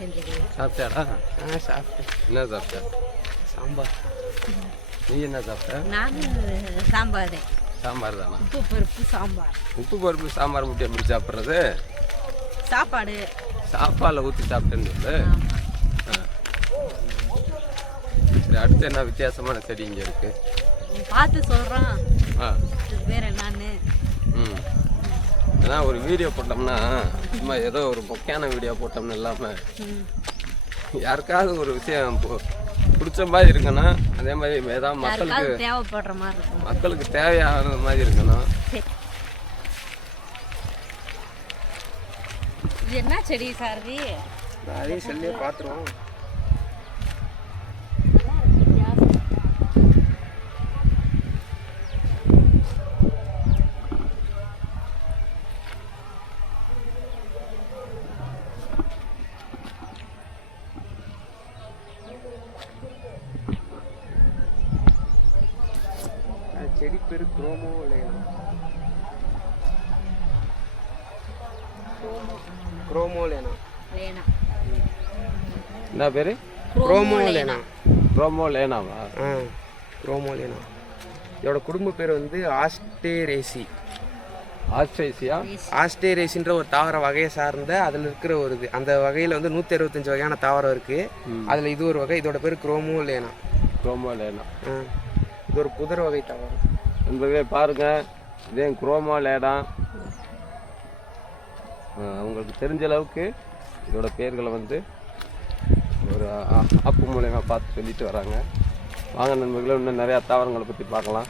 சாப்பிட்டாடா? சாப்பிட்டேன். என்ன சாப்பிட்ட? சாம்பார். நீ என்ன சாப்பிட்ட? நான் சாம்பார். சாம்பார் தானா? உப்பு பருப்பு சாம்பார். உப்பு பருப்பு சாம்பார் மட்டும் எப்படி சாப்பிட்றது? சாப்பாடு சாப்பாடில் ஊற்றி சாப்பிட்டேன்னு சொல்லு. சரி, அடுத்து என்ன வித்தியாசமான செடி இங்கே இருக்கு? பார்த்து சொல்கிறோம். ஆ, வேறு என்னன்னு. ம். ஏன்னா ஒரு வீடியோ போட்டோம்னா சும்மா ஏதோ ஒரு மொக்கையான வீடியோ போட்டோம்னு இல்லாமல் யாருக்காவது ஒரு விஷயம் பிடிச்ச மாதிரி இருக்கணும். அதே மாதிரி ஏதாவது மக்களுக்கு தேவைப்படுற மாதிரி இருக்கும். மக்களுக்கு தேவையான மாதிரி இருக்கணும். இது என்ன செடி சாரதி? அதே செல்லியே பார்த்துருவோம். செடி பேர் குரோமோலேனா. குரோமோலேனா. என்ன பேர்? குரோமோலேனா. குரோமோலேனாவா? குரோமோலேனா. இதோட குடும்ப பேர் வந்து ஆஸ்டேரேசி. ஆஸ்ட்ரேசியா? ஆஸ்டேரேசின்ற ஒரு தாவர வகையை சார்ந்த அதில் இருக்கிற ஒரு இது. அந்த வகையில் வந்து 165 வகையான தாவரம் இருக்குது. அதில் இது ஒரு வகை. இதோட பேர் குரோமோலேனா. குரோமோலேனா. இது ஒரு புதர் வகை தாவரம். நண்பர்களே பாருங்கள், இதே குரோமோலேனா. அவங்களுக்கு தெரிஞ்ச அளவுக்கு இதோட பேர்களை வந்து ஒரு ஆப்பு மூலயமா பார்த்து சொல்லிட்டு வராங்க. வாங்க நண்பர்களே, இன்னும் நிறையா தாவரங்களை பற்றி பார்க்கலாம்.